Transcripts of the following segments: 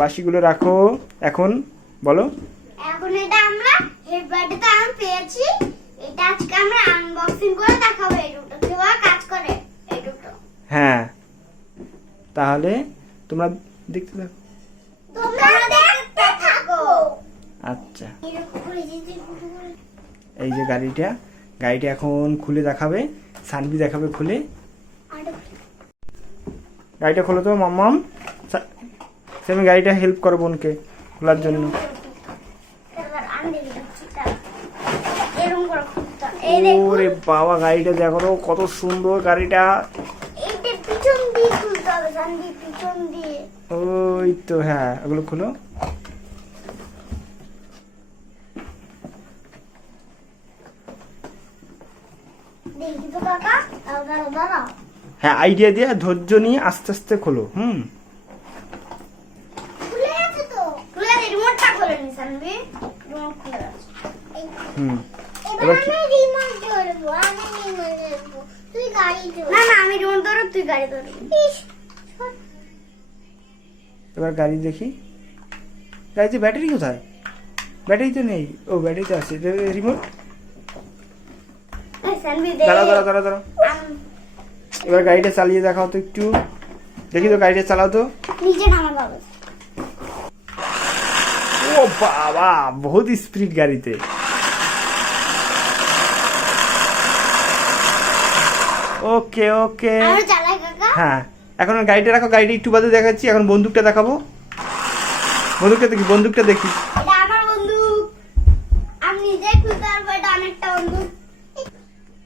বাসিগুলো রাখো। এখন বলো। এখন এটা আমরা হেডবাডিতে আমি পেয়েছি। এটা আজকে আমরা আনবক্সিং করে দেখাবো এই দুটো। কীভাবে কাজ করে এই দুটো। হ্যাঁ। তাহলে তোমরা দেখতে থাকো। তোমরা দেখতে থাকো। আচ্ছা। এই যে গাড়িটা। গাড়িটা এখন খুলে দেখাবে। সানবি দেখাবে খুলে। গাড়িটা খোলো তো মাম্মাম সা- সেমি গাড়িটা হেল্প করো বোনকে খোলার জন্য। আমি ওরে বাবা গাড়িটা দেখো তো কত সুন্দর গাড়িটা। ওই তো হ্যাঁ ওগুলো খুলো। হ্যাঁ আইডিয়া দিয়ে ধৈর্য নিয়ে আস্তে আস্তে খোলো হুম খুলে আছে তো খুলে আছে রিমোটটা খুলে নি সানবি রিমোট খুলে আছে এই হুম। এবার কি- আমি রিমোট ধরবো আমি রিমোট ধরবো। তুই গাড়ি ধরবি না না আমি রিমোট ধরব তুই গাড়ি ধরবি। এবার গাড়ি দেখি। গাড়িতে ব্যাটারি কোথায়? ব্যাটারি তো নেই। ও ব্যাটারি তো আছে রিমোট এই সানবি দে দাঁড়াও দাঁড়াও দাঁড়াও দাঁড়াও। আম- এবার গাড়িটা চালিয়ে দেখাও তো একটু। দেখি তো গাড়িটা চালাও তো। নিচে নামা বাবা ও বাবা বহুত স্পিড গাড়িতে। ওকে ওকে। হ্যাঁ। এখন গাড়িটা রাখো গাড়িটা একটু বাদে দেখাচ্ছি এখন বন্দুকটা দেখাবো। বন্দুকটা দেখি বন্দুকটা দেখি।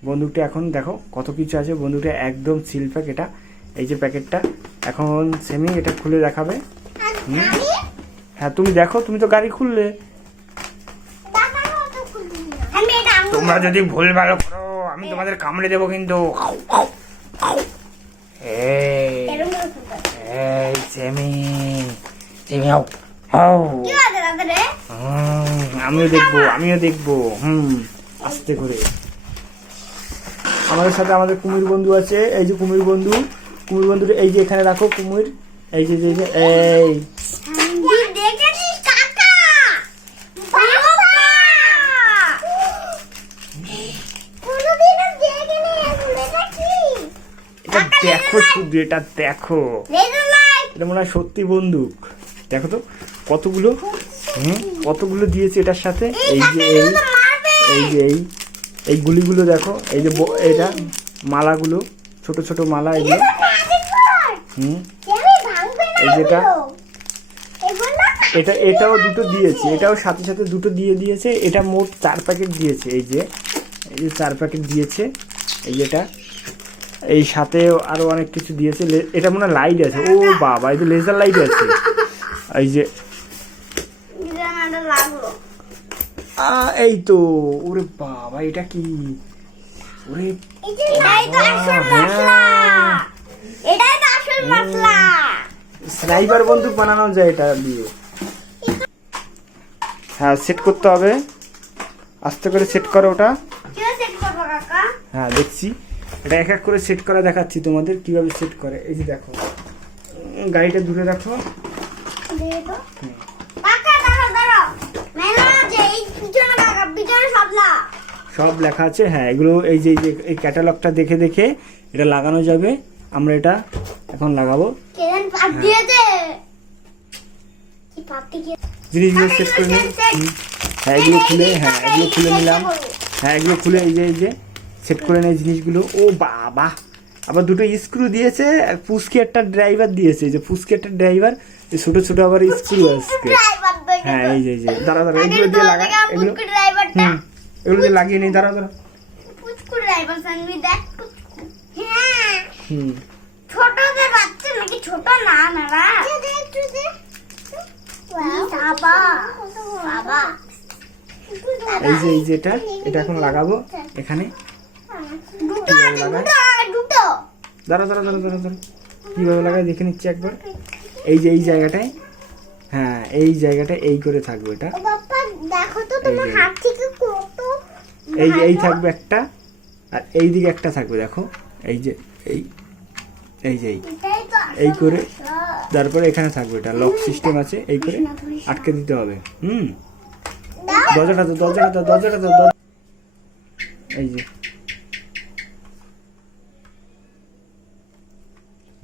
বন্দুকটা এখন দেখো কত কিছু আছে। বন্দুকটা একদম সিল প্যাক এটা। এই যে প্যাকেটটা এখন সেমি এটা খুলে দেখাবে। হুম। হ্যাঁ তুমি দেখো তুমি তো গাড়ি খুললে। তোমরা যদি ভুল ভালো করো আমি তোমাদের কামড়ে দেবো কিন্তু। এই সেমি সেমি আও আমিও দেখব আমিও দেখব। হুম আস্তে করে। আমাদের সাথে আমাদের কুমির বন্ধু আছে। এই যে কুমির বন্ধু কুমির বন্ধুর এই যে এখানে রাখো কুমির। এই যে এই যে এই তুই দেখেছিস কাকা বাবা কোনোদিনও দেখিনি এটা কি এটা দেখো শুধু এটা দেখো। এটা মনে হয় সত্যি বন্দুক। দেখো তো কতগুলো? হুম কতগুলো দিয়েছে এটার সাথে? এই যে এই এই যে এই এই গুলিগুলো দেখো এই যে এটা মালাগুলো ছোট ছোট মালা এগুলো হুম। এই যেটা এটা। এটাও দুটো দিয়েছে এটাও সাথে সাথে দুটো দিয়ে দিয়েছে এটা মোট চার প্যাকেট দিয়েছে এই যে। এই যে চার প্যাকেট দিয়েছে এই যেটা এই সাথে আরও অনেক কিছু দিয়েছে। এটা মনে হয় লাইট আছে। ও বাবা এই যে লেজার লাইট আছে। এই যে এই তো ওরে বাবা এটা কি? ওরে তো তো মশলা। স্নাইপার বন্দুক বানানো যায় এটা দিয়ে। হ্যাঁ সেট করতে হবে। আস্তে করে সেট করো ওটা। হ্যাঁ দেখছি। এটা এক এক করে সেট করা দেখাচ্ছি তোমাদের কীভাবে সেট করে। এই যে দেখো। গাড়িটা দূরে রাখো। সব লেখা আছে হ্যাঁ এগুলো এই যে এই ক্যাটালগটা দেখে দেখে এটা লাগানো যাবে। আমরা এটা এখন লাগাবো। কি জিনিসগুলো সেট করে হ্যাঁ এগুলো খুলে হ্যাঁ এগুলো খুলে নিলাম। হ্যাঁ এগুলো খুলে এই যে এই যে। সেট করে নেই জিনিসগুলো। ও বাবা! আবার দুটো স্ক্রু দিয়েছে আর পুস্কি একটা ড্রাইভার দিয়েছে। যে পুস্কি একটা ড্রাইভার এই ছোট ছোট আবার স্ক্রু দেখে হ্যাঁ এই যে এই যে। দাঁড়া দাঁড়া এগুলো দিয়ে লাগা এগুলো হুম এগুলো দিয়ে লাগিয়ে নিই দাঁড়া দাঁড়া পুচকু ড্রাইভার সানবি দেখ পুচকু। হ্যাঁ। হুম। ছোটদের বাচ্চা নাকি ছোট না নারা বাবা। বাবা। এই যে এই যে এটা এটা এখন লাগাবো। এখানে। দুটো দুটো দাঁড়া দাঁড়া দাঁড়া দাঁড়া দাঁড়া। কীভাবে লাগাই দেখে নিচ্ছি একবার। এই যে এই জায়গাটায়। হ্যাঁ এই জায়গাটায় এই করে থাকবে এটা। দেখো তো তোমার। হাত থেকে কত এই যে এই থাকবে একটা আর এই দিকে একটা থাকবে দেখো। এই যে এই এই যে এই। করে তারপরে এখানে থাকবে এটা। লক সিস্টেম আছে এই করে আটকে দিতে হবে। হুম। দরজাটা তো দরজাটা তো দরজাটা তো এই যে।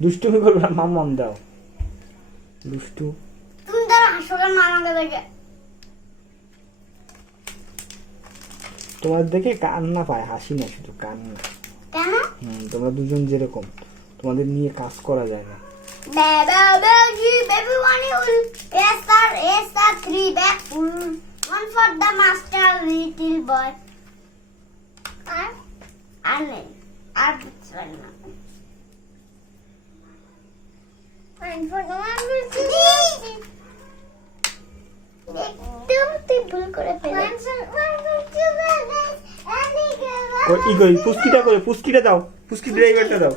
দুষ্টুমি করবে না মাম্মাম দাও। দুষ্টু। তুমি তার আসলে মামাকে দেখে। তোমার দেখে কান্না পায় হাসি না শুধু কান্না। কেন? হুম তোমরা দুজন যেরকম তোমাদের নিয়ে কাজ করা যায় না। Baby, baby, baby, ই কই পুস্কিটা করে পুস্কিটা দাও। পুস্কি ড্রাইভারটা দাও।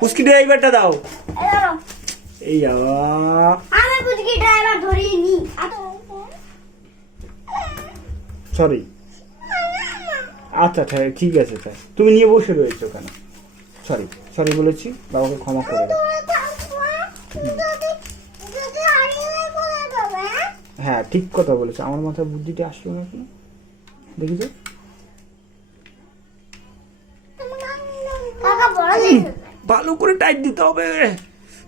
পুস্কি ড্রাইভারটা দাও। এই ধরিয়ে সরি আচ্ছা ঠিক- ঠিক আছে, তাই। তুমি নিয়ে বসে রয়েছো ওখানে সরি সরি বলেছি, বাবাকে ক্ষমা করে দাও। হ্যাঁ ঠিক কথা বলেছে। আমার মাথায় বুদ্ধিটা আসলো না কেন দেখি তো ভালো করে টাইট দিতে হবে।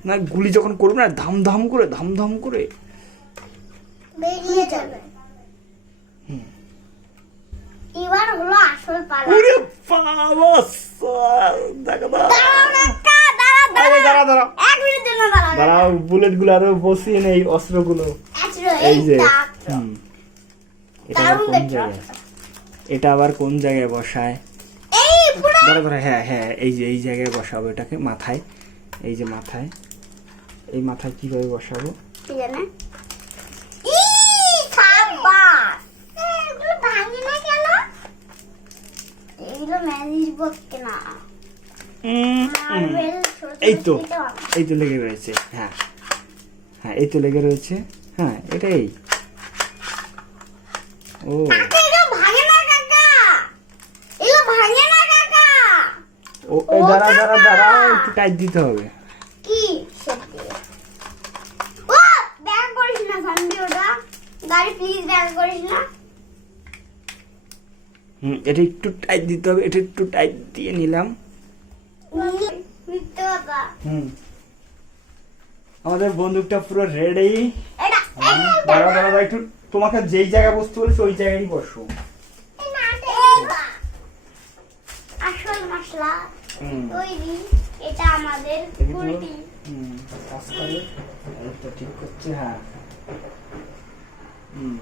না গুলি যখন করবে না ধাম ধাম করে ধাম ধাম করে। বেরিয়ে যাবে। এবার হলো আসল পালা। ওরে বাবা সাল, দেখো দাঁড়াও। দাঁড়াও এক জন্য বুলেটগুলো আরও বসিয়ে নেই অস্ত্রগুলো। আচ্ছা, এই যে। এটা আবার কোন জায়গায়? এটা আবার কোন জায়গায় বসায়? হ্যাঁ হ্যাঁ এই যে এই জায়গায় বসাবো এটাকে মাথায়। এই যে মাথায়। এই মাথায় কীভাবে বসাবো। এগুলো না। এই তো এই তো লেগে রয়েছে হ্যাঁ। হ্যাঁ এই তো লেগে রয়েছে হ্যাঁ এটাই। ও। ও দাঁড়া দাঁড়া দাঁড়া একটু টাইট দিতে হবে। কি? ও ব্যাগ করিস না সামনে ওটা। গাড়ি প্লিজ ব্যাগ করিস না। হুম এটা একটু টাইট দিতে হবে এটা একটু টাইট দিয়ে নিলাম। হুম। আমাদের বন্দুকটা পুরো রেডি। দাঁড়া দাঁড়া একটু তোমাকে যেই জায়গায় বসতে বলেছি ওই জায়গায় বসো। আসল মশলা। তৈরি এটা আমাদের দেখি হুম, কাজ করে। এই ঠিক করছে হ্যাঁ। হুম।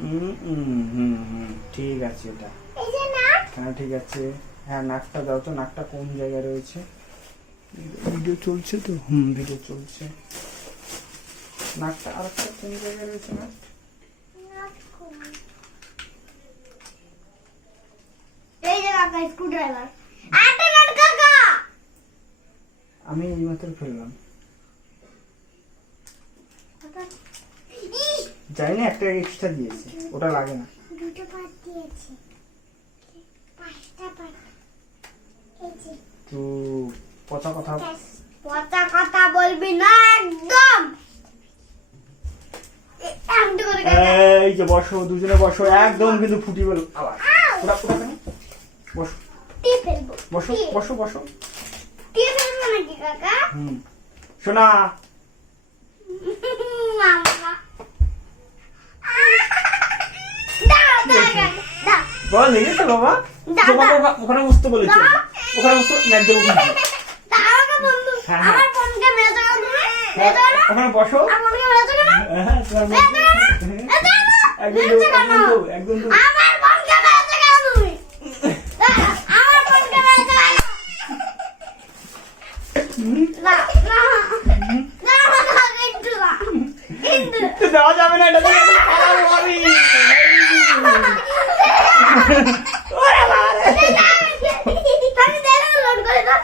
হুম হুম হুম হুম ঠিক আছে এটা। এই যে না। হ্যাঁ ঠিক আছে। হ্যাঁ নাকটা দাও তো নাকটা কোন জায়গায় রয়েছে? ভিডিও চলছে তো? হুম ভিডিও চলছে। নাকটা আরেকটা কোন জায়গায় রয়েছে না এই যে কাকা স্ক্রু ড্রাইভার আটা নাট কাকা! আমি এই মাত্র ফেললাম। জানি না একটা এক্সট্রা দিয়েছে। ওটা লাগে না। দুটো পাত দিয়েছে পাঁচটা পাত এই যে তো কথা কথা কথা কথা বলবি না একদম। এই যে বসো দুজনে বসো একদম কিন্তু ফুটি বল আবার ওটা ওটা কেন? বসো। বসো বসো বসো। হুম। শোনা বল লেগেছে বাবা? ওখানে বসতে বলেছে। ওখানে বসো। না ওখানে ওখানে বসো আমার ফোনকে মেরে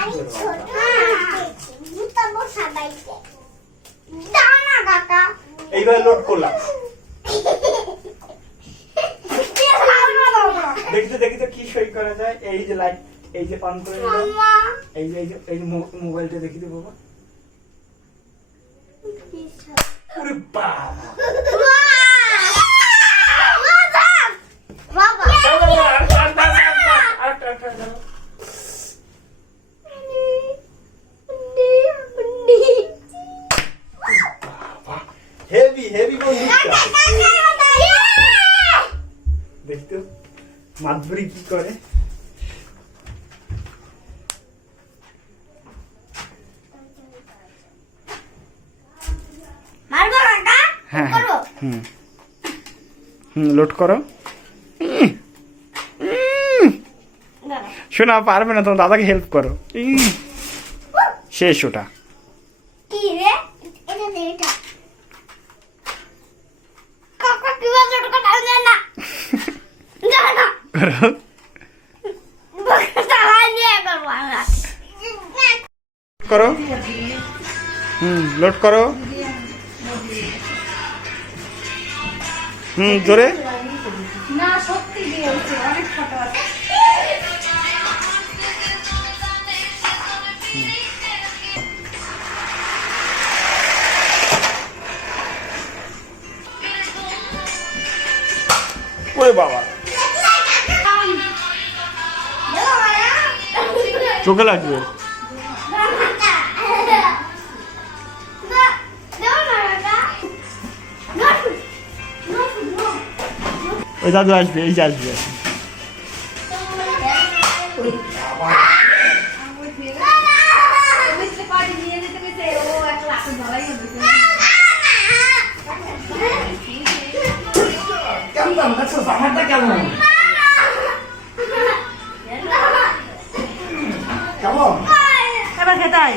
আমি ছোট আমরা? সবাইকে দাও না কাকা এইবার লোড করলাম। দাও দেখি তো কি সই করা যায়? এই যে লাইট এই যে অন করে দিলাম এই যে এই যে মোবাইলটা দেখি তো বাবা। ওরে বাবা। বাবা মাধুরী কি করে? হ্যাঁ হুম। হুম লোড করো। শোনা পারবে না তোমার দাদাকে হেল্প করো। শেষ ওটা কি রে এটা দে এটা কাকা কি বলছো ওটা কাটা যায় না যায় না করো বকটা হয় নিয়ে করব আমরা করো হুম লোড করো। হুম জোরে। না সত্যি অনেক ফটো আছে। ওরে বাবা। চোখে লাগবে। ওই দাদু আসবে এই যে আসবে। কেমন এবার খেতাই।